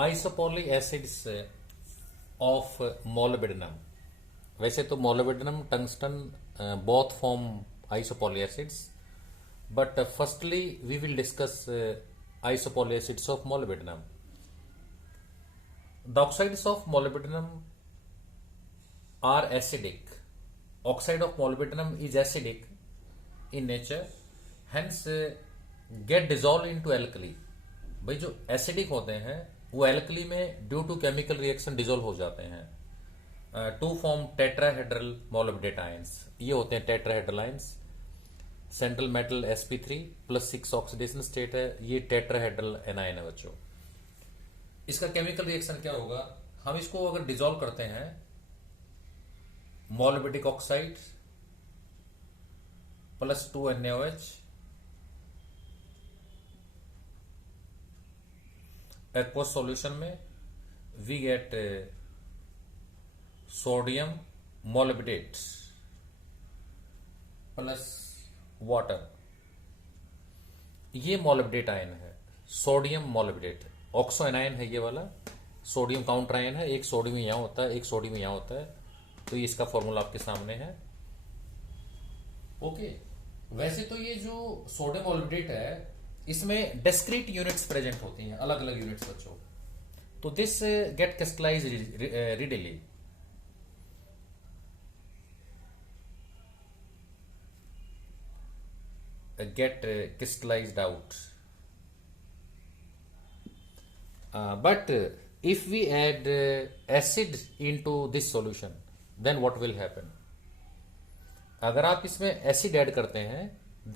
आइसोपोली acids of molybdenum. वैसे तो molybdenum tungsten both form isopoly acids, but firstly we will discuss isopoly acids of molybdenum. The oxides of molybdenum are acidic. Oxide of molybdenum is acidic in nature, hence get dissolved into alkali. भाई जो acidic होते हैं वो alkali में due to chemical reaction dissolve हो जाते हैं to form tetrahedral molybdate ions. ये होते हैं tetrahedral ions. Central metal sp3 plus 6 oxidation state है, ये टेट्राहेड्रल एनायन है बच्चों। इसका केमिकल रिएक्शन क्या होगा, हम इसको अगर डिजोल्व करते हैं molybdic oxide plus 2 NaOH aqueous solution में, we get sodium molybdate plus water. ये मोलिब्डेट आयन है, सोडियम मोलिब्डेट। ऑक्सो एनायन है ये वाला, सोडियम काउंटर आयन है, एक सोडियम यहां होता है, एक सोडियम यहां होता है, तो ये इसका फॉर्मूला आपके सामने है। ओके, वैसे तो ये जो सोडियम मोलिब्डेट है इसमें डिस्क्रीट यूनिट्स प्रेजेंट होती हैं, अलग अलग यूनिट्स बच्चों। तो this get crystallize readily. Get crystallized out. But if we add acid into this solution, then what will happen? अगर आप इसमें एसिड ऐड करते हैं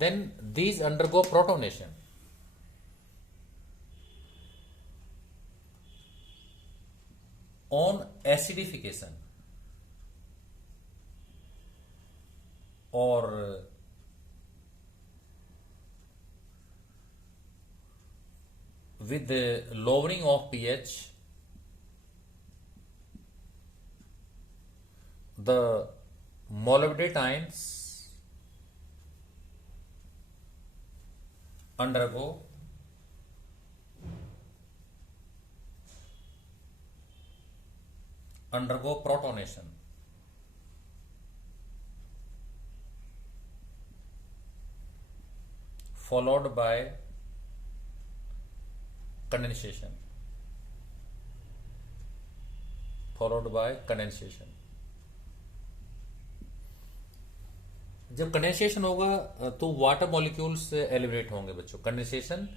then these undergo protonation. On acidification or with the lowering of pH, the molybdate ions undergo protonation. Followed by condensation. जब condensation होगा तो water molecules eliminate होंगे बच्चों। Condensation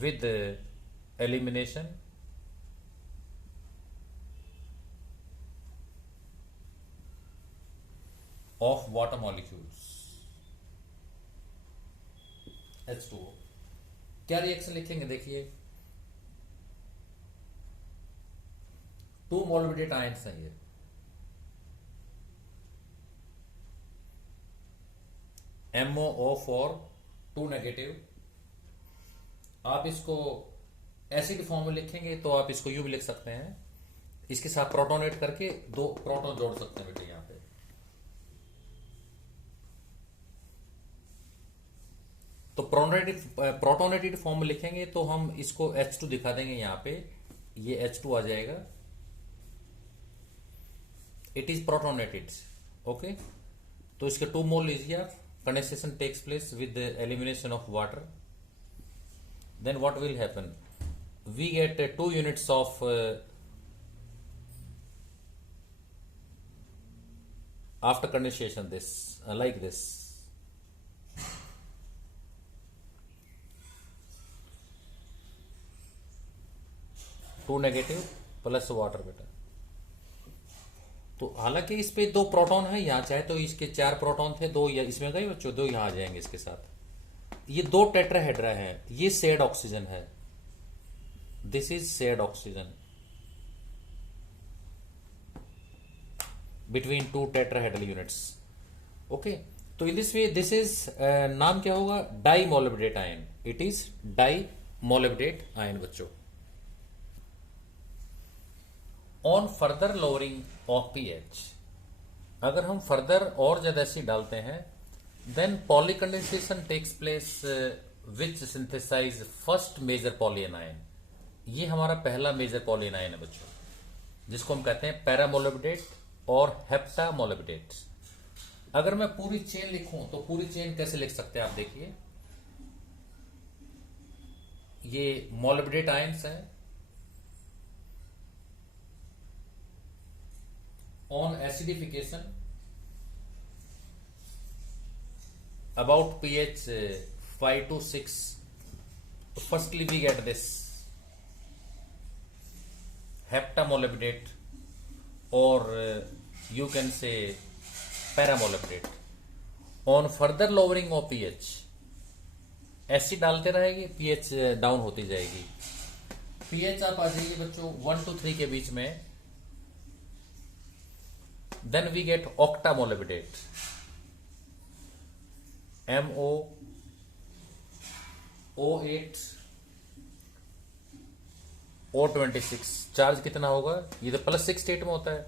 with elimination of water molecules H2O। क्या reaction लिखेंगे देखिए, 2 molybdate ions हैं ये, MoO4 2 नेगेटिव। आप इसको एसिड फॉर्म में लिखेंगे तो आप इसको यू भी लिख सकते हैं, इसके साथ प्रोटोनेट करके 2 प्रोटॉन जोड़ सकते हैं बेटे यहां पे। तो प्रोटोनेटेड फॉर्म में लिखेंगे तो हम इसको H2 दिखा देंगे यहां पे, ये H2 आ जाएगा, इट इज प्रोटोनेटेड। ओके, तो इसके 2 मोल लीजिए आप। Condensation takes place with the elimination of water. Then what will happen? We get 2 units of after condensation, this like this. Two negative plus water बेटा। तो हालांकि इस पे 2 प्रोटॉन है, यहाँ चाहे तो इसके 4 प्रोटॉन थे, 2 इसमें गए बच्चों, 2 यहाँ आ जाएंगे इसके साथ। ये 2 टेट्राहेड्रा है, ये शेड ऑक्सीजन है, this is shared oxygen between 2 tetrahedral units. Okay, तो in this way this is नाम क्या होगा, di molybdate ion. It is di molybdate ion बच्चों। On further lowering of pH, अगर हम फर्दर और ज्यादा एसिड डालते हैं then polycondensation takes place which synthesize first major polyanion. ये हमारा पहला मेजर पॉलीन आयन है बच्चों, जिसको हम कहते हैं पैरामोलिबिडेट और हेप्टामोलिबिडेट। अगर मैं पूरी चेन लिखूं तो पूरी चेन कैसे लिख सकते हैं आप देखिए, ये मोलिबिडेट आयंस हैं। On acidification about pH 5 to 6, firstly we get this heptamolybdate or you can say paramolybdate. On further lowering of pH, acid डालते रहेगी, pH डाउन होती जाएगी। pH आप आ जाइए बच्चों 1 to 3 के बीच में, then we get octamolybdate, MOO8 O26। Charge कितना होगा, ये तो +6 स्टेट में होता है,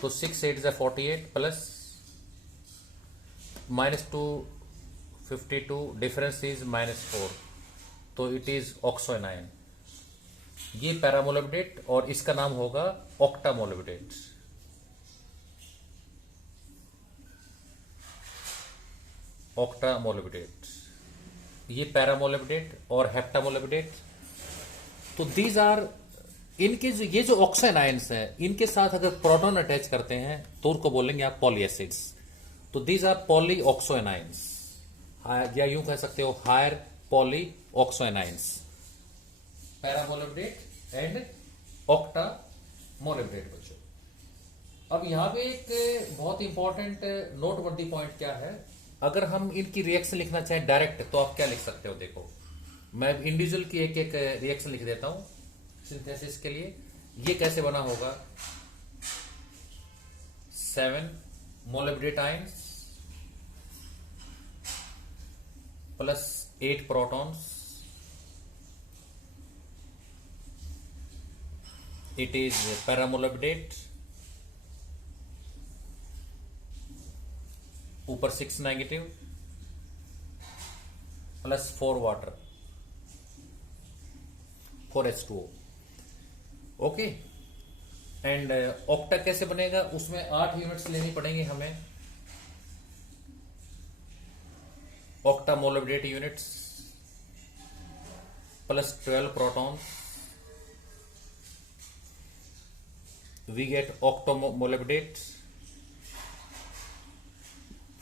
तो 6 8 is 48 प्लस -2 52, डिफरेंस इज -4, तो इट इज ऑक्सोएनाइन। ये पैरामोलिबिडेट और इसका नाम होगा ऑक्टामोलिबिडेट। ऑक्टामोलिबिडेट, ये पैरामोलिबिडेट और हेप्टामोलिबिडेट। तो दीज आर, इनके जो ये जो ऑक्सोएनाइंस हैं, इनके साथ अगर प्रोटॉन अटैच करते हैं तो उनको बोलेंगे आप पॉलीएसिड्स। तो दीज आर पॉली ऑक्सोएनाइंस, या यूं कह सकते हो हायर पॉली ऑक्सोएनाइंस, पैरामोलिबिडेट एंड ऑक्टामोलिबिडेट बच्चों। अब यहां पे एक बहुत इंपॉर्टेंट नोटवर्दी पॉइंट क्या है, अगर हम इनकी रिएक्शन लिखना चाहें डायरेक्ट तो आप क्या लिख सकते हो, देखो मैं इंडिविजुअल की एक एक रिएक्शन लिख देता हूं सिंथेसिस के लिए। ये कैसे बना होगा, 7 molybdate ions plus 8 protons, it is paramolybdate, ऊपर 6 negative plus 4 water, 4H2O। Okay, and octa कैसे बनेगा, उसमें 8 यूनिट्स लेनी पड़ेंगी हमें, octa molybdate units plus 12 protons, we get octomolybdate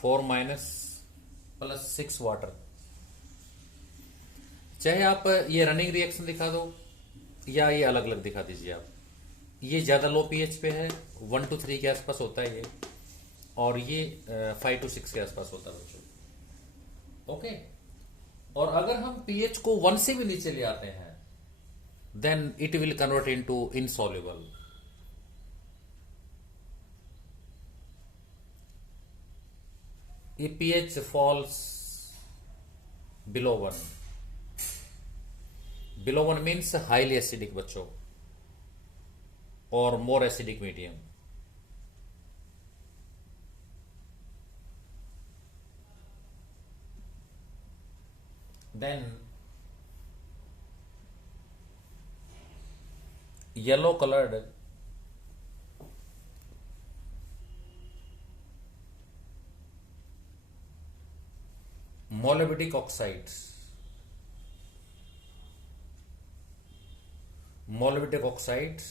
4 minus plus 6 water. चाहे आप ये रनिंग रिएक्शन दिखा दो या ये अलग अलग दिखा दीजिए आप, ये ज्यादा लो पीएच पे है, 1 to 3 के आसपास होता है ये, और ये 5 to 6 के आसपास होता है बच्चों। ओके, और अगर हम पीएच को 1 से भी नीचे ले आते हैं then it will convert into insoluble. ये pH falls below 1, below 1 means highly acidic बच्चों, और more acidic medium। then yellow colored molybdic oxides, molybdic oxides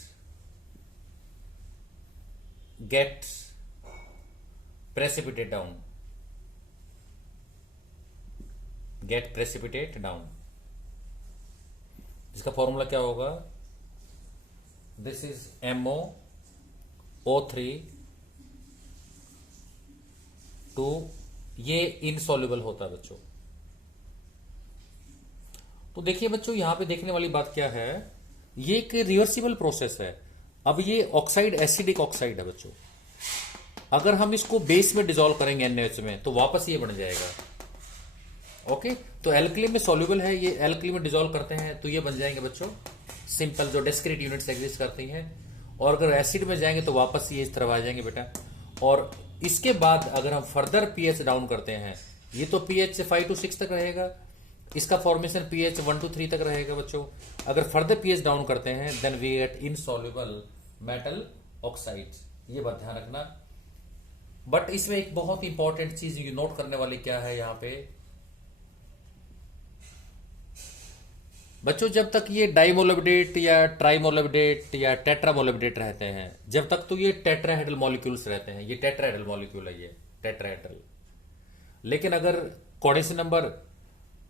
get precipitate down, get precipitate down. इसका फॉर्मूला क्या होगा, दिस इज MOO3 2, ये insoluble होता है बच्चों। तो देखिए बच्चों, यहां पे देखने वाली बात क्या है, ये एक रिवर्सिबल प्रोसेस है। अब ये ऑक्साइड एसिडिक ऑक्साइड है बच्चों, अगर हम इसको बेस में डिसॉल्व करेंगे NaOH में तो वापस ये बन जाएगा। ओके, तो एल्कली में सॉल्युबल है, ये एल्कली में डिसॉल्व करते हैं तो ये बन जाएंगे बच्चों सिंपल, जो डिस्क्रीट यूनिट्स एग्जिस्ट करती हैं। और अगर एसिड में जाएंगे तो वापस ये इस तरफ आ जाएंगे बेटा। और इसके बाद अगर हम फर्दर पीएच डाउन करते हैं, ये तो पीएच से 5 to 6 तक रहेगा, इसका फॉर्मेशन पीएच 1 to 3 तक रहेगा बच्चों। अगर फर्दर पीएच डाउन करते हैं then we get insoluble metal oxides, ये बात ध्यान रखना। बट इसमें एक बहुत इंपॉर्टेंट चीज ये नोट करने वाली क्या है यहां पे बच्चों, जब तक ये डाइमोलेब्डेट या ट्राइमोलेब्डेट या टेट्रामोलेब्डेट रहते हैं, जब तक तो ये टेट्राहेड्रल मॉलिक्यूल्स रहते हैं, ये टेट्राहेड्रल मॉलिक्यूल है, ये टेट्राहेड्रल। लेकिन अगर कोऑर्डिनेशन नंबर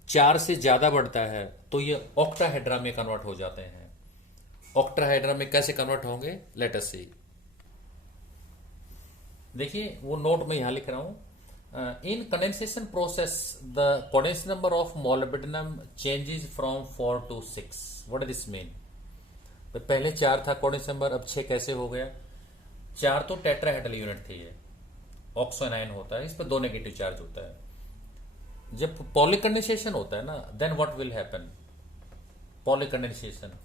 4 से ज्यादा बढ़ता है तो ये ऑक्टाहेड्रा में कन्वर्ट हो जाते हैं। ऑक्टाहेड्रा में कैसे कन्वर्ट होंगे, लेट अस सी। देखिए वो नोट में यहां लिख रहा हूं, in condensation process the coordination number of molybdenum changes from 4 to 6। What does this mean? तो पहले 4 था कोऑर्डिनेशन नंबर, अब 6 कैसे हो गया? 4 तो टेट्राहेड्रल यूनिट थी, ये ऑक्सोनाइन होता है, इस पर 2 नेगेटिव चार्ज होता है। जब पॉलीकंडेंसेशन होता है ना, then what will happen? Polycondensation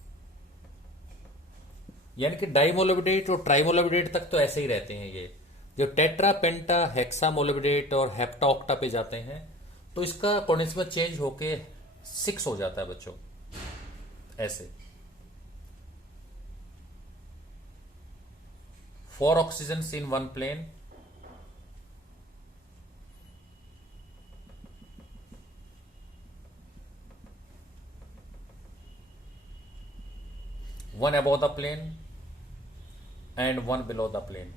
यानी कि डाइमोलिब्डेट और ट्राइमोलिब्डेट तक तो ऐसे ही रहते हैं ये। जब टेट्रा, पेंटा, हेक्सा मोलिब्डेट और हेप्टा ऑक्टा पे जाते हैं तो इसका कोऑर्डिनेशन चेंज होके 6 हो जाता है बच्चों, ऐसे। 4 oxygen in 1 plane, one above the plane and one below the plane।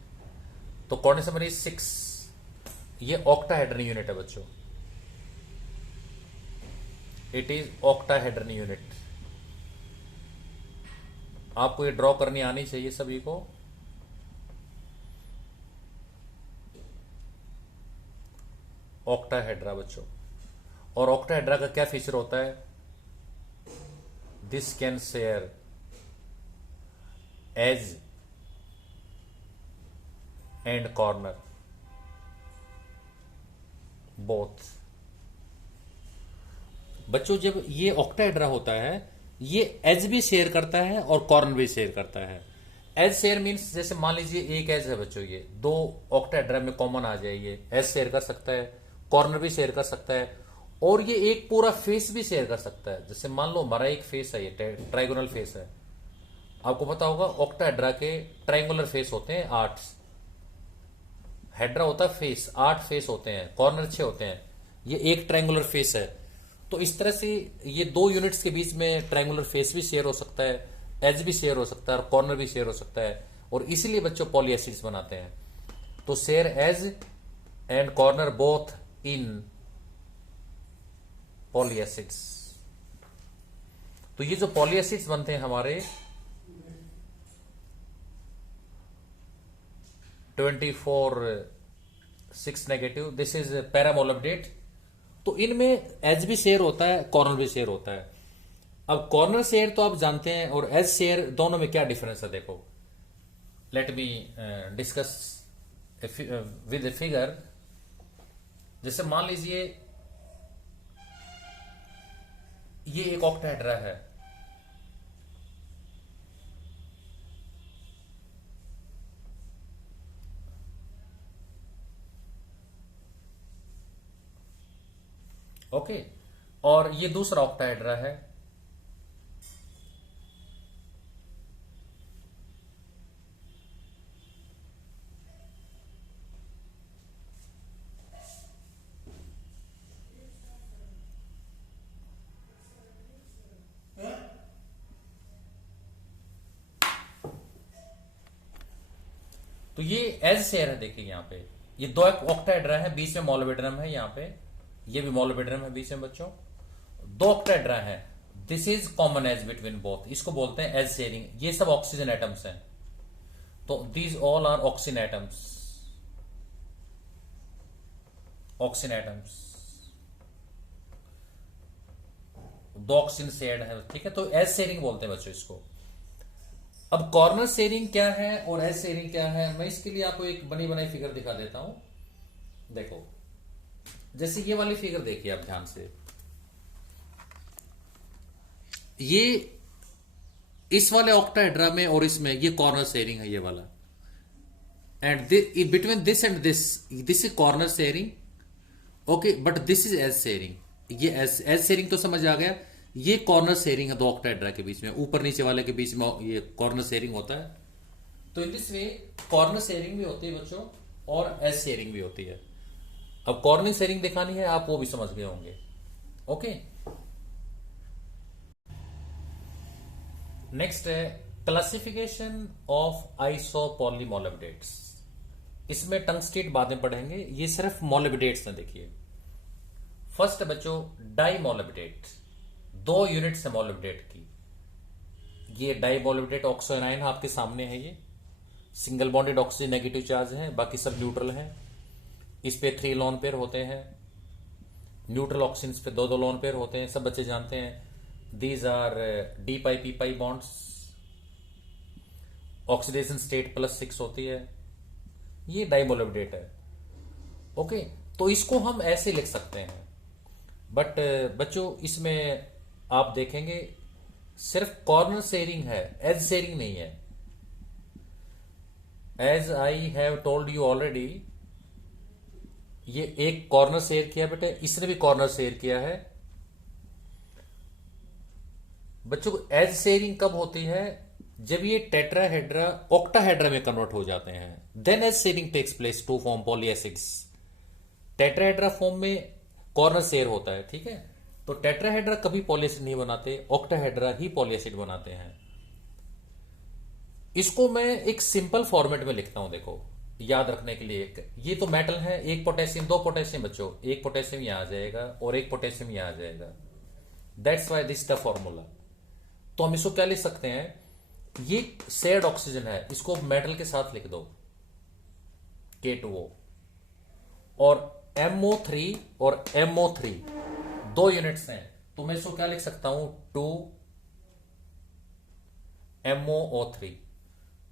तो कोऑर्डिनेशन नंबर 6, ये ऑक्टाहेड्रन यूनिट है बच्चों, इट इज ऑक्टाहेड्रन यूनिट। आपको ये ड्रॉ करनी आनी चाहिए सभी को। ऑक्टाहेड्रा बच्चों, और ऑक्टाहेड्रा का क्या फीचर होता है? This can share edge and corner both. बच्चों जब ये ऑक्टाहेड्रा होता है, ये एज भी शेयर करता है और कॉर्नर भी शेयर करता है। एज शेयर मींस जैसे मान लीजिए एक एज है बच्चों, ये 2 ऑक्टाहेड्रा में कॉमन आ जाएगी, एज शेयर कर सकता है, कॉर्नर भी शेयर कर सकता है, और ये एक पूरा फेस भी शेयर कर सकता है। जैसे मान लो हमारा एक फेस है, ये ट्राइगोनल फेस है, आपको पता होगा ऑक्टाहेड्रा के ट्राइंगुलर फेस होते हैं 8, हेड्रा होता है फेस, 8 फेस होते हैं, कॉर्नर 6 होते हैं, ये एक ट्राइंगुलर फेस है। तो इस तरह से ये 2 यूनिट्स के बीच में ट्राइंगुलर फेस भी शेयर हो सकता है, एज भी शेयर हो सकता है और कॉर्नर भी शेयर हो सकता है, और इसीलिए बच्चों पॉली एसिड्स बनाते हैं। तो share edge and corner both in poly acids. तो ये जो पॉली एसिड्स बनते हैं हमारे 24 6 नेगेटिव, दिस इज पैरामोलिब्डेट। तो इनमें एज भी शेयर होता है, कॉर्नर भी शेयर होता है। अब कॉर्नर शेयर तो आप जानते हैं, और एज शेयर, दोनों में क्या डिफरेंस है देखो। Let me discuss with a figure. जैसे मान लीजिए ये एक ऑक्टाहेड्रा है, ओके, और ये दूसरा ऑक्टाहेड्रा है, तो ये एज शेयर है। देखिए यहां पे ये 2 ऑक्टाहेड्रा है, बीच में मोलिब्डेनम है, यहां पे ये भी मोलिब्डेनम है बीच में बच्चों, 2 ऑक्टाहेड्रा है। This is common edge between both, इसको बोलते हैं एज शेयरिंग। ये सब ऑक्सीजन एटम्स हैं, तो these all are oxygen atoms, oxygen atoms, 2 oxygen shared है, ठीक है। तो एज शेयरिंग बोलते हैं बच्चों इसको। अब कॉर्नर शेयरिंग क्या है और एज शेयरिंग क्या है, मैं इसके लिए आपको एक बनी बनाई फिगर दिखा देता हूं। देखो जैसे ये वाली फिगर देखिए आप ध्यान से, ये इस वाले ऑक्टाहेड्रा में और इसमें ये कॉर्नर शेयरिंग है, ये वाला, and between this and this is corner sharing, okay, but this is edge sharing. ये एज शेयरिंग तो समझ आ गया। ये कॉर्नर शेयरिंग है दो ऑक्टाहेड्रा के बीच में, ऊपर नीचे वाले के बीच में ये कॉर्नर शेयरिंग होता है। तो in this way corner sharing भी होती है बच्चों और एज शेयरिंग भी होती है। अब कॉर्नर शेयरिंग दिखानी है, आप वो भी समझ गए होंगे। ओके, नेक्स्ट है क्लासिफिकेशन ऑफ आइसोपॉलीमोलेब्डेट्स। इसमें टंगस्टेट बाद में पढ़ेंगे, ये सिर्फ मोलेब्डेट्स हैं। देखिए फर्स्ट है बच्चों डाई मोलेब्डेट, दो यूनिट्स है मोलेब्डेट की। ये डाई मोलेब्डेट ऑक्सो एनायन आपके सामने है, ये single bonded oxygen negative charge है, बाकी सब न्यूट्रल है। इस पे 3 लोन पेयर होते हैं, न्यूट्रल ऑक्सीजन पे 2 लोन पेयर होते हैं, सब बच्चे जानते हैं। These R D pi P pi bonds, oxidation state +6 होती है, ये डाइमोलेब्डेट है। ओके, तो इसको हम ऐसे लिख सकते हैं, बट बच्चों इसमें आप देखेंगे सिर्फ कॉर्नर शेयरिंग है, एज शेयरिंग नहीं है। As I have told you already, ये एक कॉर्नर शेयर किया बेटे, इसने भी कॉर्नर शेयर किया है। बच्चों एज शेयरिंग कब होती है? जब ये टेट्राहेड्रा ऑक्टाहेड्रा में कन्वर्ट हो जाते हैं, then edge sharing takes place to form polyacids. Tetrahedra form में कॉर्नर शेयर होता है, ठीक है। तो टेट्राहेड्रा कभी पॉलीएसिड नहीं बनाते, ऑक्टाहेड्रा ही पॉलीएसिड बनाते हैं। इसको मैं एक सिंपल फॉर्मेट में लिखता हूं, देखो याद रखने के लिए। ये तो मेटल है, एक पोटेशियम 2 पोटेशियम बच्चों, एक पोटेशियम यहां आ जाएगा और एक पोटेशियम यहां आ जाएगा। That's why this the formula. तो हम इसको क्या लिख सकते हैं, ये शेयर्ड ऑक्सीजन है, इसको मेटल के साथ लिख दो K2O, और MO3 और MO3 2 यूनिट्स हैं, तो मैं इसको क्या लिख सकता हूं 2MOO3।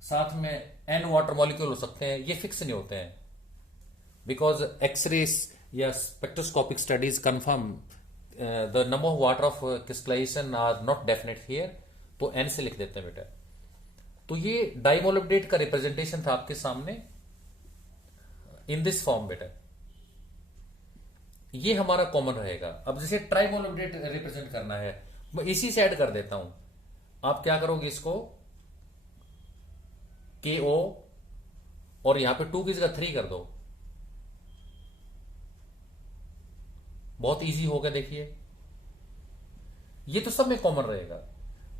साथ में N वाटर मॉलिक्यूल हो सकते हैं, ये फिक्स नहीं होते हैं बिकॉज एक्सरेस या spectroscopic studies confirm the number of water of crystallization are not definite here, तो N से लिख देते हैं बेटा। तो ये डाइमोलेब्डेट का रिप्रेजेंटेशन था आपके सामने इन दिस फॉर्म बेटा, ये हमारा कॉमन रहेगा। अब जैसे ट्राइमोलेब्डेट रिप्रेजेंट करना है, मैं इसी से ऐड कर देता हूं। आप क्या करोगे, इसको KO और यहां पे 2 की जगह 3 कर दो, बहुत इजी हो गया। देखिए ये तो सब में कॉमन रहेगा,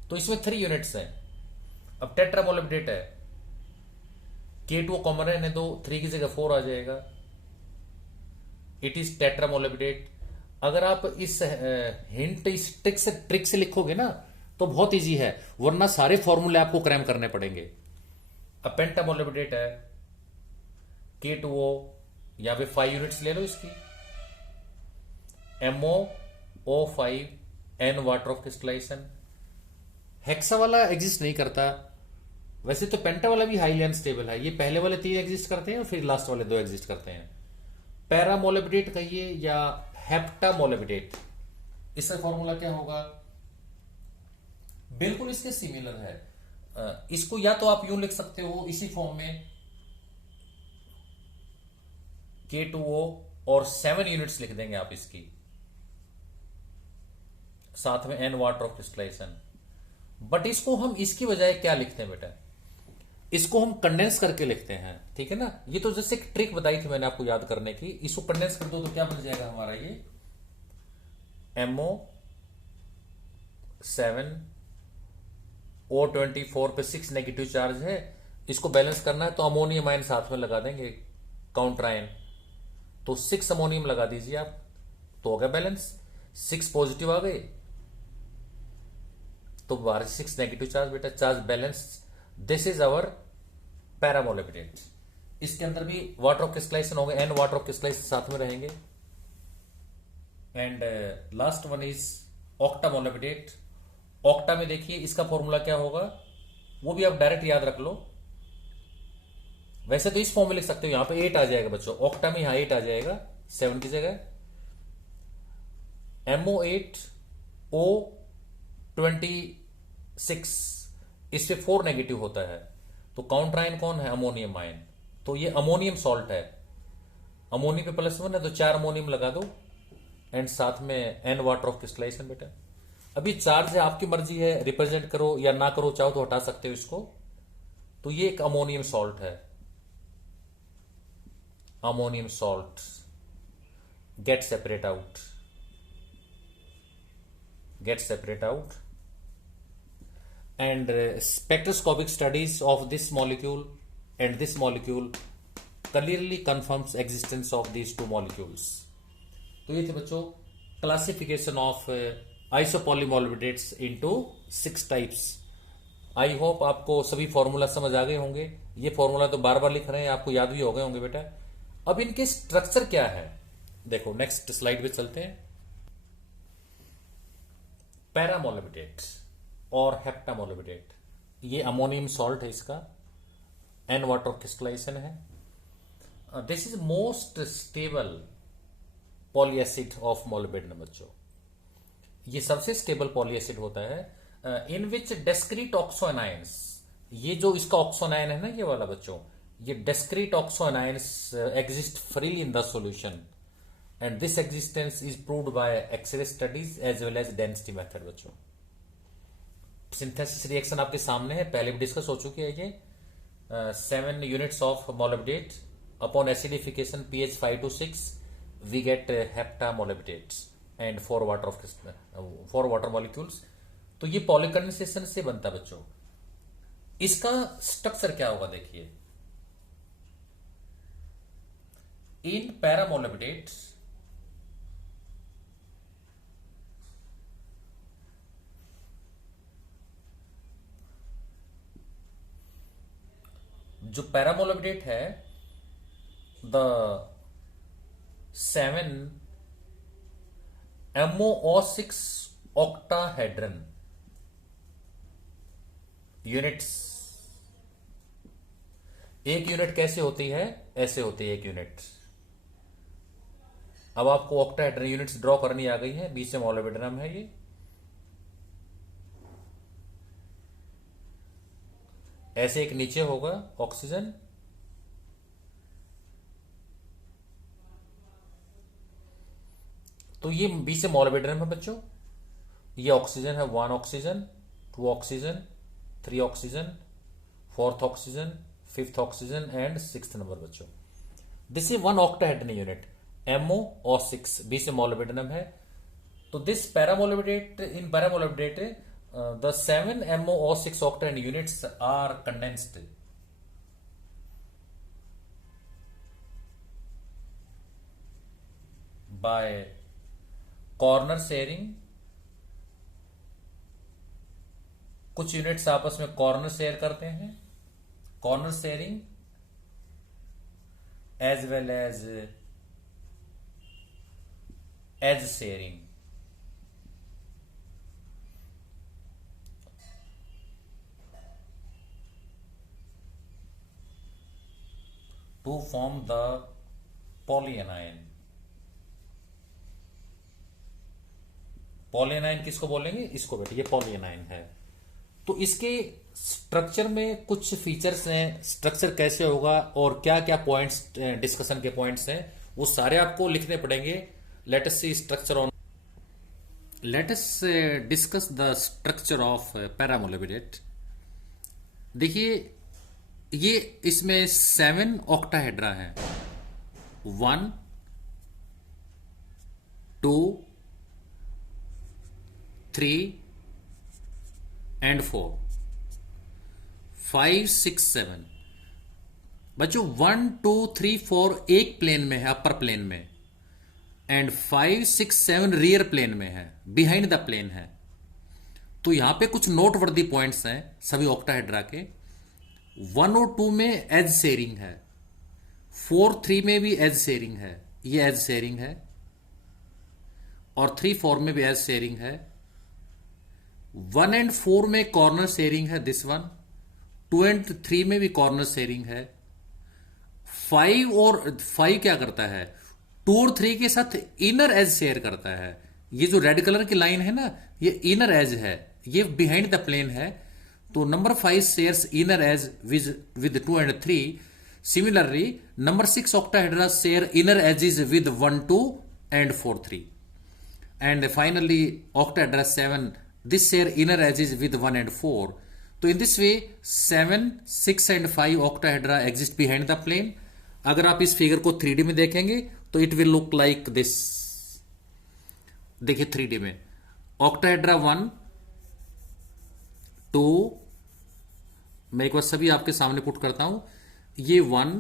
तो इसमें 3 यूनिट्स हैं। अब टेट्रामोलेब्डेट है, K2 कॉमन रहने दो, 3 की जगह 4 आ जाएगा, इट इज टेट्रामोलेब्डेट। अगर आप इस हिंट इस ट्रिक से लिखोगे ना तो बहुत इजी है, वरना सारे फॉर्मूले आपको क्रैम करने पड़ेंगे। अब पेंटामोलेब्डेट है, K2O, यहां पे 5 यूनिट्स ले लो इसकी, MOO5 N water of crystallization. Hexa वाला एग्जिस्ट नहीं करता, वैसे तो पेंटा वाला भी हाईली अनस्टेबल है। ये पहले वाले 3 एग्जिस्ट करते हैं और फिर लास्ट वाले 2 एग्जिस्ट करते हैं। पैरामोलेब्डेट कहिए या हेप्टामोलेब्डेट, इसका फॉर्मूला क्या होगा? बिल्कुल इसके सिमिलर है। इसको या तो आप यूं लिख सकते हो इसी फॉर्म में, K2O और 7 यूनिट्स लिख देंगे आप इसकी, साथ में N water of crystallization. But इसको हम इसकी बजाय क्या लिखते हैं बेटा, इसको हम कंडेंस करके लिखते हैं, ठीक है ना। ये तो जैसे एक ट्रिक बताई थी मैंने आपको याद करने की, इसको कंडेंस कर दो तो क्या बन जाएगा हमारा, ये MO7 O24 पे 6 नेगेटिव चार्ज है, इसको बैलेंस करना है तो अमोनियम आयन साथ में लगा देंगे, काउंटर आयन। तो 6 अमोनियम लगा दीजिए आप, तो हो गया बैलेंस। 6 पॉजिटिव आ गए तो बाहर 6 नेगेटिव चार्ज बेटा, charge balance. This is our paramolybdate. इसके अंदर भी वाटर ऑफ क्रिस्टलाइजेशन होगा, N वाटर ऑफ क्रिस्टलाइजेशन साथ में रहेंगे। And last one is octamolybdate. Octa में देखिए इसका फॉर्मूला क्या होगा, वो भी आप डायरेक्ट याद रख लो। वैसे तो इस फॉर्म में लिख सकते हो, यहां पे 8 आ जाएगा बच्चों, ऑक्टा में यहां 8 आ जाएगा 7 की जगह। MO8 O26, इस पे 4 नेगेटिव होता है, तो काउंटर आयन कौन है, अमोनियम आयन। तो ये अमोनियम सॉल्ट है, अमोनियम पे +1 है तो 4 अमोनियम लगा दो, एंड साथ में एन वाटर ऑफ क्रिस्टलाइजेशन बेटा। अभी चार्ज है, आपकी मर्जी है, रिप्रेजेंट करो या ना करो, चाहो तो हटा सकते हो इसको। तो ये एक अमोनियम सॉल्ट है, ammonium salt gate separate out, gate separate out. And spectroscopic studies of this molecule and this molecule clearly confirms existence of these two molecules। तो ये थे बच्चों classification of isopolymolybdates into 6 types. I hope आपको सभी formula समझ आ गए होंगे। ये फॉर्मूला तो बार बार लिख रहे हैं, आपको याद भी हो गए होंगे बेटा। अब इनके स्ट्रक्चर क्या है, देखो नेक्स्ट स्लाइड पे चलते हैं। पैरामोलैबडेट और हेप्टामोलैबडेट, ये अमोनियम सॉल्ट है, इसका एन वाटर क्रिस्टलाइजेशन है। This is most stable polyacid of molybdenum बच्चों। ये सबसे स्टेबल पॉलीएसिड होता है in which discrete oxo anions, ये जो इसका ऑक्सो आयन है ना ये वाला बच्चों, ये discrete oxo anions exist freely in the solution and this existence is proved by X-ray studies as well as density method बच्चों। सिंथेसिस रिएक्शन आपके सामने है, पहले भी डिस्कस हो चुकी है ये। 7 units of molybdate upon acidification pH 5 to 6 we get heptamolybdates and 4 water molecules. तो ये पॉलीकंडेंसेशन से बनता है बच्चों। इसका स्ट्रक्चर क्या होगा देखिए, इन पैरामोलिब्डेट्स जो पैरामोलिब्डेट है, द 7 MoO6 ऑक्टाहेड्रन यूनिट्स। एक यूनिट कैसे होती है, ऐसे होती है एक यूनिट। अब आपको ऑक्टाहेड्रन यूनिट्स ड्रॉ करनी आ गई है, बीच में मोलिब्डेनम है ये। ऐसे एक नीचे होगा ऑक्सीजन, तो ये बीच से मोलिब्डेनम है बच्चों। ये ऑक्सीजन है, 1 oxygen, 2 oxygen, 3 oxygen, 4th oxygen, 5th oxygen and 6th number बच्चों। This is 1 octahedron unit MoO6, बीच से मोलिब्डेनम है। तो this paramolybdate, in paramolybdate the 7 MoO6 octane units are condensed by corner sharing। कुछ यूनिट्स आपस में corner share करते हैं, corner sharing as well as edge sharing. to form the polyanion। Polyanion किसको बोलेंगे, इसको बेटे, ये पॉलीएनाइन है। तो इसके स्ट्रक्चर में कुछ फीचर्स हैं, स्ट्रक्चर कैसे होगा और क्या क्या पॉइंट्स, डिस्कशन के पॉइंट्स हैं, वो सारे आपको लिखने पड़ेंगे। Let us see structure on, let us discuss the structure of paramolybdate. देखिए ये इसमें 7 ऑक्टाहेड्रा है, 1 2 3 एंड 4 5 6 7 बच्चों। 1 2 3 4 एक प्लेन में है, अपर प्लेन में, एंड 5 6 7 रियर प्लेन में है, बिहाइंड द प्लेन है। तो यहां पे कुछ नोटवर्दी पॉइंट्स हैं सभी ऑक्टाहेड्रा के। 1 और 2 में एज शेयरिंग है, 4 3 में भी एज शेयरिंग है, ये एज शेयरिंग है, और 3 4 में भी एज शेयरिंग है। 1 एंड 4 में कॉर्नर शेयरिंग है, दिस वन। 2 एंड 3 में भी कॉर्नर शेयरिंग है। 5 क्या करता है, 2 और 3 के साथ इनर एज शेयर करता है। ये जो रेड कलर की लाइन है ना, ये इनर एज है, ये बिहाइंड द प्लेन है। तो number 5 shares inner edge with 2 and 3। Similarly number 6 octahedra share inner edges with 1 2 and 4 3। and finally octaedra 7, this share inner edges with 1 and 4. तो in this way 7, 6 and 5 octaedra exist behind the plane. अगर आप इस figure को 3D में देखेंगे तो it will look like this. देखिए 3D में octaedra 1, 2, मैं एक बार सभी आपके सामने पुट करता हूं. ये 1,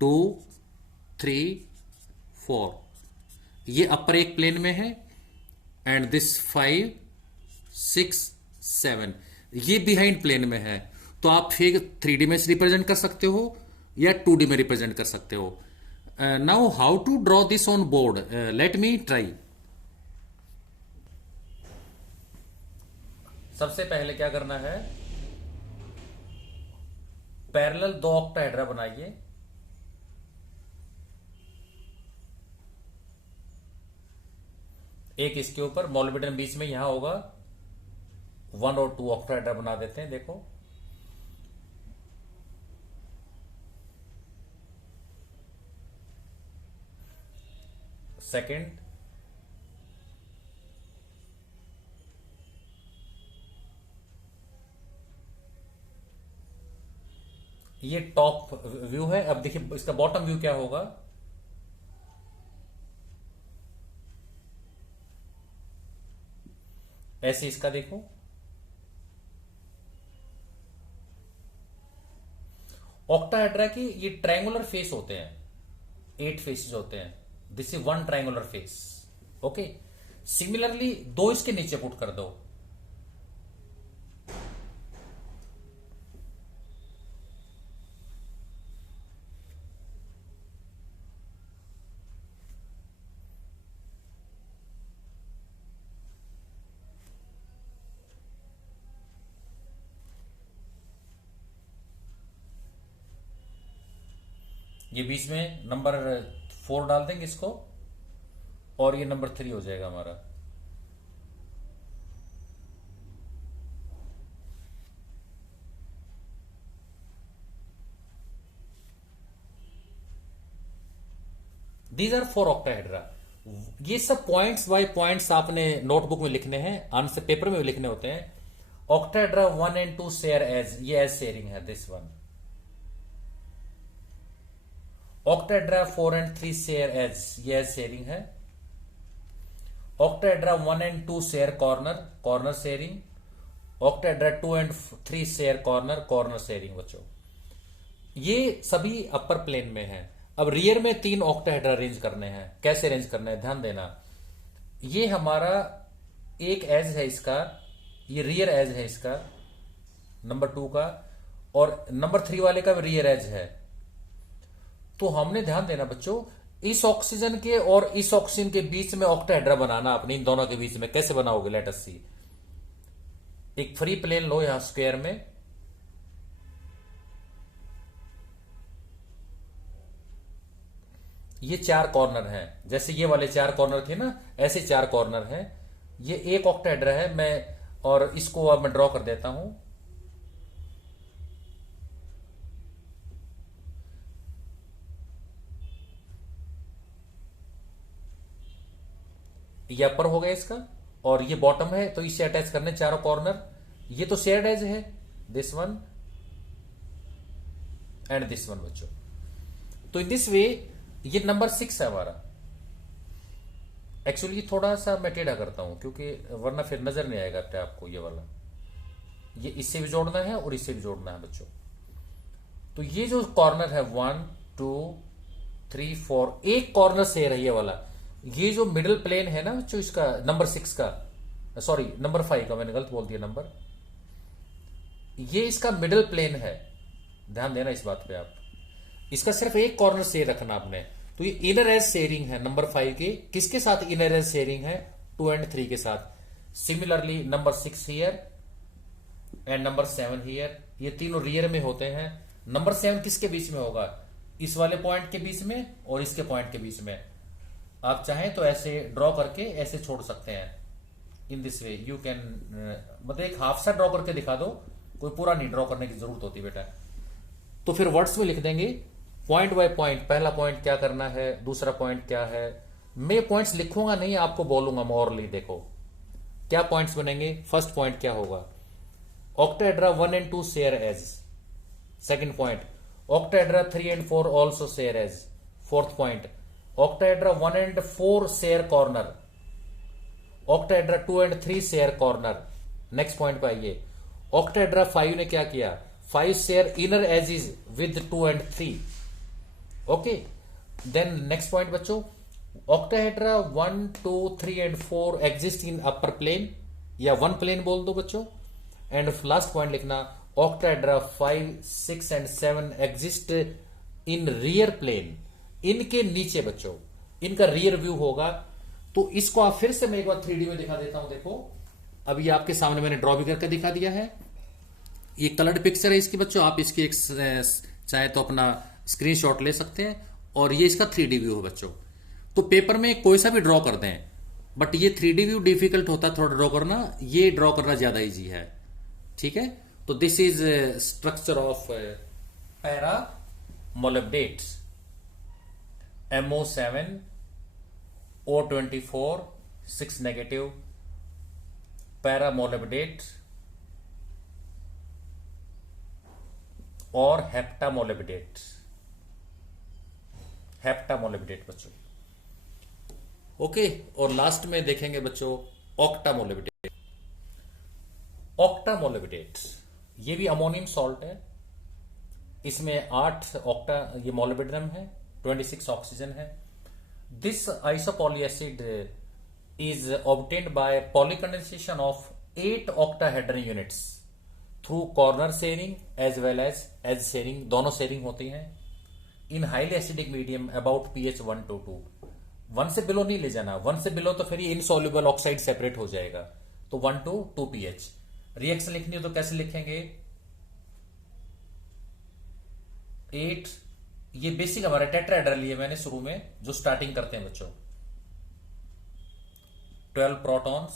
2, 3, 4 ये अपर एक प्लेन में है एंड दिस 5, 6, 7 ये बिहाइंड प्लेन में है. तो आप फिर 3D में रिप्रेजेंट कर सकते हो या 2D में रिप्रेजेंट कर सकते हो. Now how to draw this on board, let me try. सबसे पहले क्या करना है, पैरेलल 2 ऑक्टाहेड्रा बनाइए. एक इसके ऊपर, मॉलिब्डेनम बीच में यहां होगा. 1 और 2 ऑक्टाहेड्रा बना देते हैं. देखो सेकंड, ये टॉप व्यू है. अब देखिए इसका बॉटम व्यू क्या होगा. ऐसे इसका देखो. ऑक्टाहेड्रा की ये ट्रायंगुलर फेस होते हैं, 8 फेसेस होते हैं. This is 1 triangular face. Okay, similarly 2 इसके नीचे पुट कर दो. ये बीच में नंबर 4 डाल देंगे इसको और ये नंबर 3 हो जाएगा हमारा. These are 4 octahedra. ये सब पॉइंट्स बाय पॉइंट्स आपने नोटबुक में लिखने हैं, आंसर पेपर में भी लिखने होते हैं. ऑक्टाहेड्रा 1 and 2 शेयर एज, ये एज शेयरिंग है this one. Octahedra 4 and 3 share edge, ये एज शेयरिंग है. Octahedra 1 and 2 share corner, corner sharing. Octahedra 2 and 3 share corner, corner sharing. बच्चों ये सभी अपर प्लेन में है. अब रियर में 3 ऑक्टाहेड्रा अरेंज करने हैं. कैसे अरेंज करना है ध्यान देना. ये हमारा एक एज है इसका, ये रियर एज है इसका नंबर 2 का, और नंबर 3 वाले का भी रियर एज है. तो हमने ध्यान देना बच्चों, इस ऑक्सीजन के और इस ऑक्सीजन के बीच में ऑक्टाहेड्रा बनाना अपने इन दोनों के बीच में. कैसे बनाओगे, लेट अस सी. एक फ्री प्लेन लो यहां स्क्वायर में. ये 4 कॉर्नर हैं, जैसे ये वाले 4 कॉर्नर थे ना, ऐसे 4 कॉर्नर हैं. ये एक ऑक्टाहेड्रा है मैं, और इसको अब मैं ड्रॉ कर देता हूं. ये अपर हो गया इसका, और ये बॉटम है, तो इसे अटैच करने चारों कॉर्नर. ये तो शेयर्ड एज है, this one and this one बच्चों. तो इन दिस वे ये नंबर 6 है हमारा. एक्चुअली थोड़ा सा मैं टेढ़ा करता हूं क्योंकि वरना फिर नजर नहीं आएगा आपको. ये वाला, ये इससे भी जोड़ना है और इससे भी जोड़ना है बच्चों. तो ये जो कॉर्नर है 1, 2, 3, 4, एक कॉर्नर शेयर है ये वाला. ये जो मिडिल प्लेन है ना बच्चों इसका, नंबर 6 का, सॉरी नंबर 5 का, मैंने गलत बोल दिया नंबर. ये इसका मिडिल प्लेन है, ध्यान देना इस बात पे आप. इसका सिर्फ एक कॉर्नर शेयर रखना आपने. तो ये इनर एज शेयरिंग है नंबर 5 के. किसके साथ इनर एज शेयरिंग है, 2 and 3 के साथ. Similarly number 6 here and number 7 here, ये तीनों रियर में होते हैं. नंबर 7 किसके बीच में होगा, इस वाले पॉइंट के बीच में और इसके पॉइंट के बीच में. आप चाहें तो ऐसे ड्रॉ करके ऐसे छोड़ सकते हैं. इन दिस वे यू कैन, मतलब एक हाफ सा ड्रॉ करके दिखा दो, कोई पूरा नहीं ड्रॉ करने की जरूरत होती बेटा. तो फिर वर्ड्स में लिख देंगे पॉइंट बाय पॉइंट. पहला पॉइंट क्या करना है, दूसरा पॉइंट क्या है, मैं पॉइंट्स लिखूंगा नहीं, आपको बोलूंगा मोरली। देखो क्या पॉइंट्स बनेंगे। फर्स्ट पॉइंट क्या होगा, octahedra 1 and 2 share edge. Second point, octahedra 3 and 4 also share edge. Fourth point, octahedra 1 and 4 share corner, octahedra 2 and 3 share corner. Next point पे आइए, ऑक्टाहेड्रा 5 ने क्या किया, 5 share inner edges with 2 and 3। Okay, then next point बच्चों, octahedra 1, 2, 3 and 4 exist in upper plane, या one plane बोल दो बच्चों। एंड लास्ट पॉइंट लिखना, octahedra 5, 6 and 7 exist in rear plane. इनके नीचे बच्चों इनका रियर व्यू होगा। तो इसको आप फिर से मैं एक बार 3D में दिखा देता हूं। देखो अभी आपके सामने मैंने ड्रॉ भी करके दिखा दिया है। ये कलर्ड पिक्चर है इसकी बच्चों, आप इसकी एक चाहे तो अपना स्क्रीनशॉट ले सकते हैं। और ये इसका 3D व्यू है बच्चों। तो पेपर में कोई सा भी ड्रॉ कर दें, बट ये 3D व्यू डिफिकल्ट होता है थोड़ा ड्रॉ करना, ये ड्रॉ करना ज्यादा इजी है। ठीक है, तो this is structure of para molybdates, MO7 O24 6 negative para molybdate और हेप्टा मोलिब्डेट, हेप्टा मोलिब्डेट बच्चों। ओके, और लास्ट में देखेंगे बच्चों ऑक्टा मोलिब्डेट। ऑक्टा मोलिब्डेट ये भी अमोनियम सॉल्ट है। इसमें 8 ऑक्टा ये मोलिब्डेनम है, 26 ऑक्सीजन है। This isopoly acid is obtained by polycondensation of 8 octahedron units through corner sharing as well as sharing, दोनों शेयरिंग होती हैं in highly acidic medium about pH 1 to 2। 1 से बिलो नहीं ले जाना, 1 से बिलो तो फिर ये इनसॉल्युबल ऑक्साइड सेपरेट हो जाएगा। तो 1 to 2 pH। रिएक्शन लिखनी हो तो कैसे लिखेंगे, 8, ये बेसिक हमारा टेट्राहेड्रल लिए मैंने शुरू में जो स्टार्टिंग करते हैं बच्चों, 12 protons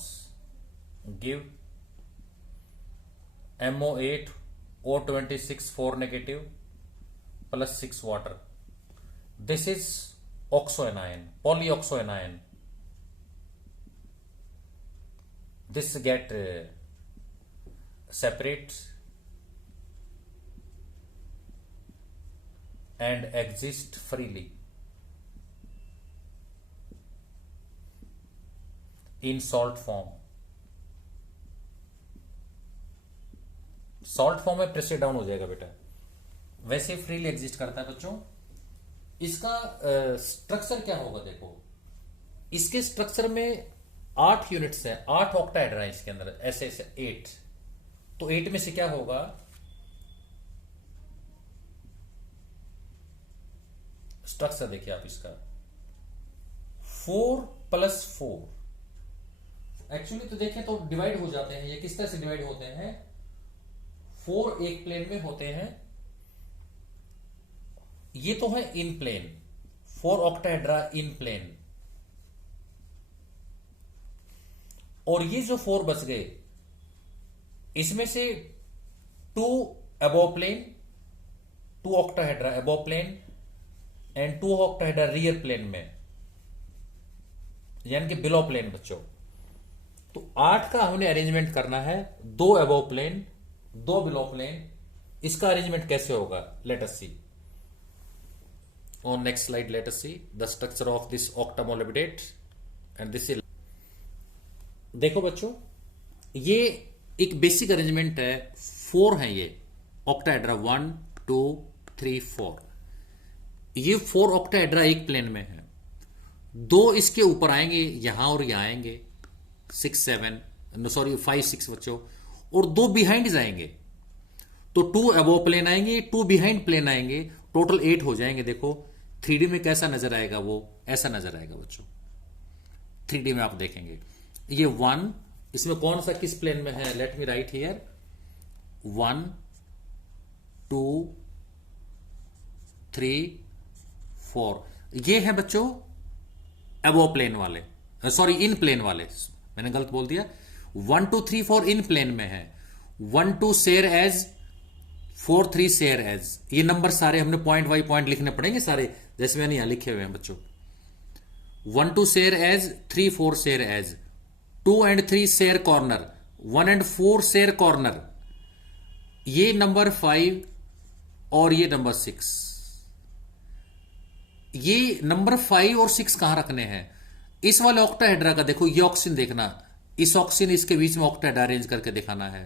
give MO8 O26 4 negative plus 6 water. This is oxoanion, polyoxoanion. This get separate and exist freely in salt form. Salt form में प्रेशर डाउन हो जाएगा बेटा, वैसे फ्रीली एग्जिस्ट करता है बच्चों। इसका स्ट्रक्चर क्या होगा, देखो इसके स्ट्रक्चर में 8 यूनिट्स है, 8 ऑक्टाहेड्रा है इसके अंदर, ऐसे ऐसे 8। तो 8 में से क्या होगा, स्ट्रक्चर देखिए आप इसका 4 + 4। एक्चुअली तो देखें तो डिवाइड हो जाते हैं। ये किस तरह से डिवाइड होते हैं, 4 एक प्लेन में होते हैं। ये तो है इन प्लेन, 4 ऑक्टाहेड्रा इन प्लेन। और ये जो 4 बच गए, इसमें से 2 above plane, 2 octahedra above plane and 2 octahedra rear plane में, यानी कि बिलो प्लेन बच्चों। तो 8 का हमने अरेंजमेंट करना है, 2 अबोव प्लेन, 2 बिलो प्लेन। इसका अरेंजमेंट कैसे होगा, let us see on next slide. Let us see the structure of this octamolybdate and this is। देखो बच्चों ये एक बेसिक अरेंजमेंट है, 4 है ये ऑक्टाहेड्रा, 1 2 3 4। ये 4 ऑक्टाहेड्रा एक प्लेन में है, 2 इसके ऊपर आएंगे यहां और यहां आएंगे, 6 7 सॉरी 5 6 बच्चों, और 2 बिहाइंड जाएंगे। तो 2 अबोव प्लेन आएंगे, 2 बिहाइंड प्लेन आएंगे, टोटल 8 हो जाएंगे। देखो 3D में कैसा नजर आएगा, वो ऐसा नजर आएगा बच्चों। 3D में आप देखेंगे ये 1, इसमें कौन सा किस प्लेन में है, लेट मी राइट हियर, 1 2 3 4। ये है बच्चों अबोव प्लेन वाले, सॉरी इन प्लेन वाले, मैंने गलत बोल दिया। 1 2 3 4 इन प्लेन में है, 1 2 शेयर एज, 4 3 शेयर एज। ये नंबर सारे हमने पॉइंट बाई पॉइंट लिखने पड़ेंगे सारे, जैसे मैंने यहां लिखे हुए हैं बच्चों। 1 2 share edge, 3 4 share edge, 2 and 3 share corner, 1 and 4 share corner, ये नंबर 5 और ये नंबर 6। ये नंबर 5 और 6 कहां रखने हैं? इस वाले ऑक्टाहेड्रा का देखो, ये ऑक्सीजन देखना, इस ऑक्सीजन इसके बीच में ऑक्टाहेड्रा अरेंज करके दिखाना है।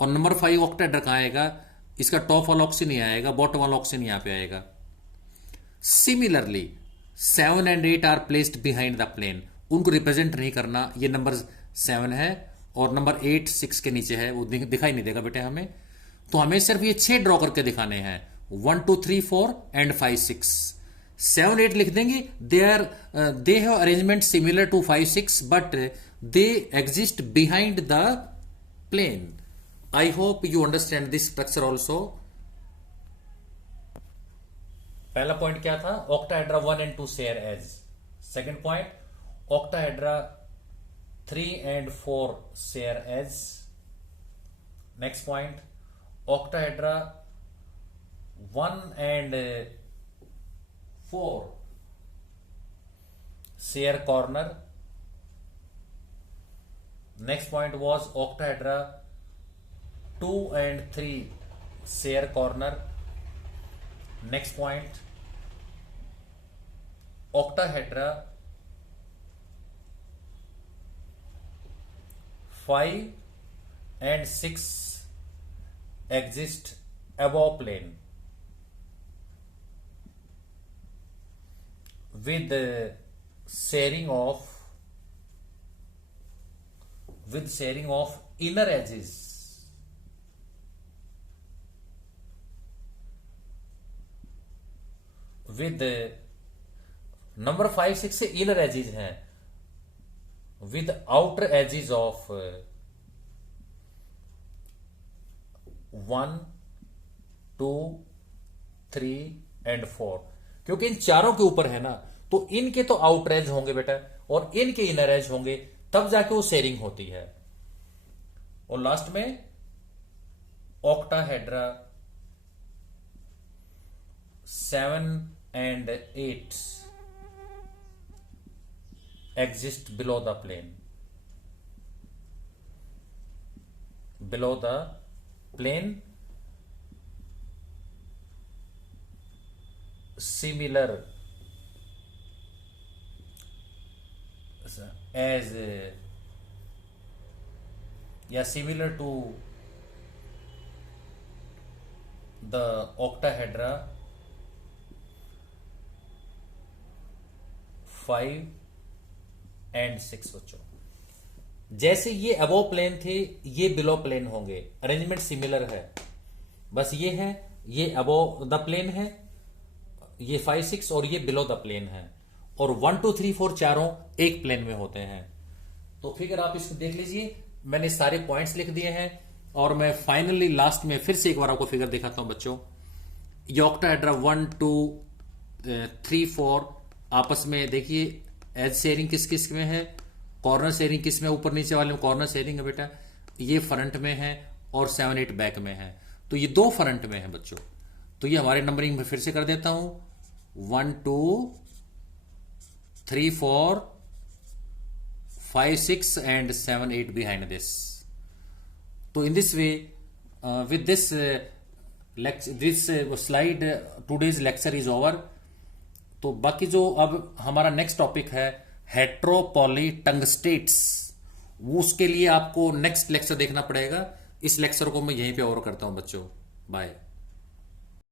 और नंबर 5 ऑक्टाहेड्रा कहां आएगा? इसका टॉप वाला ऑक्सीजन ही आएगा, बॉटम वाला ऑक्सीजन यहां पे आएगा। Similarly 7 and 8 are placed behind the plane, उनको रिप्रेजेंट नहीं करना। ये नंबर 7 है और नंबर 8 6 के नीचे है, वो दिखाई नहीं देगा बेटे हमें। तो हमें सिर्फ ये 6 ड्रॉ करके दिखाने हैं, 1 2 3 4 एंड 5 6। 7 8 लिख देंगे, they have arrangement similar to 5 6 but they exist behind the plane. I hope you understand this structure also. पहला पॉइंट क्या था? Octahedra 1 and 2 share edge. Second point, octahedra 3 and 4 share edge. Next point, octahedra 1 and 4 share corner. Next point was octahedra 2 and 3 share corner. Next point, octahedra 5 and 6 exist above plane with sharing of inner edges with number 5 6 से inner edges हैं, with outer edges of 1 2 3 and 4। क्योंकि इन चारों के ऊपर है ना, तो इनके तो आउटर एज होंगे बेटा और इनके इनर एज होंगे, तब जाके वो शेयरिंग होती है। और लास्ट में ऑक्टाहेड्रा 7 and 8 exist below the plane, similar as similar to the octahedra 5 and 6। बच्चों जैसे ये अबोव प्लेन थे, ये बिलो प्लेन होंगे, अरेंजमेंट सिमिलर है, बस ये है, ये अबोव द प्लेन है, ये 5 6 और ये बिलो द प्लेन है। और 1 2 3 4 चारों एक प्लेन में होते हैं। तो फिगर आप इसको देख लीजिए, मैंने सारे पॉइंट्स लिख दिए हैं और मैं फाइनली लास्ट में फिर से एक बार आपको फिगर दिखाता हूं बच्चों। ये ऑक्टाहेड्रा 1 2 3 4 आपस में देखिए, एज शेयरिंग किस किस में है, कॉर्नर शेयरिंग किस में, ऊपर नीचे वाले में कॉर्नर शेयरिंग है बेटा, ये फ्रंट में है और 7 8 बैक में है। तो ये 2 फ्रंट में है बच्चों। तो ये हमारे नंबरिंग में फिर से कर देता हूं, 1 2 3 4 5 6 and 7 8 behind this। तो in this way with this slide today's lecture is over। तो बाकी जो अब हमारा नेक्स्ट टॉपिक है हेट्रोपॉली टंगस्टेट्स, वो उसके लिए आपको नेक्स्ट लेक्चर देखना पड़ेगा। इस लेक्चर को मैं यहीं पे ओवर करता हूं बच्चों। बाय।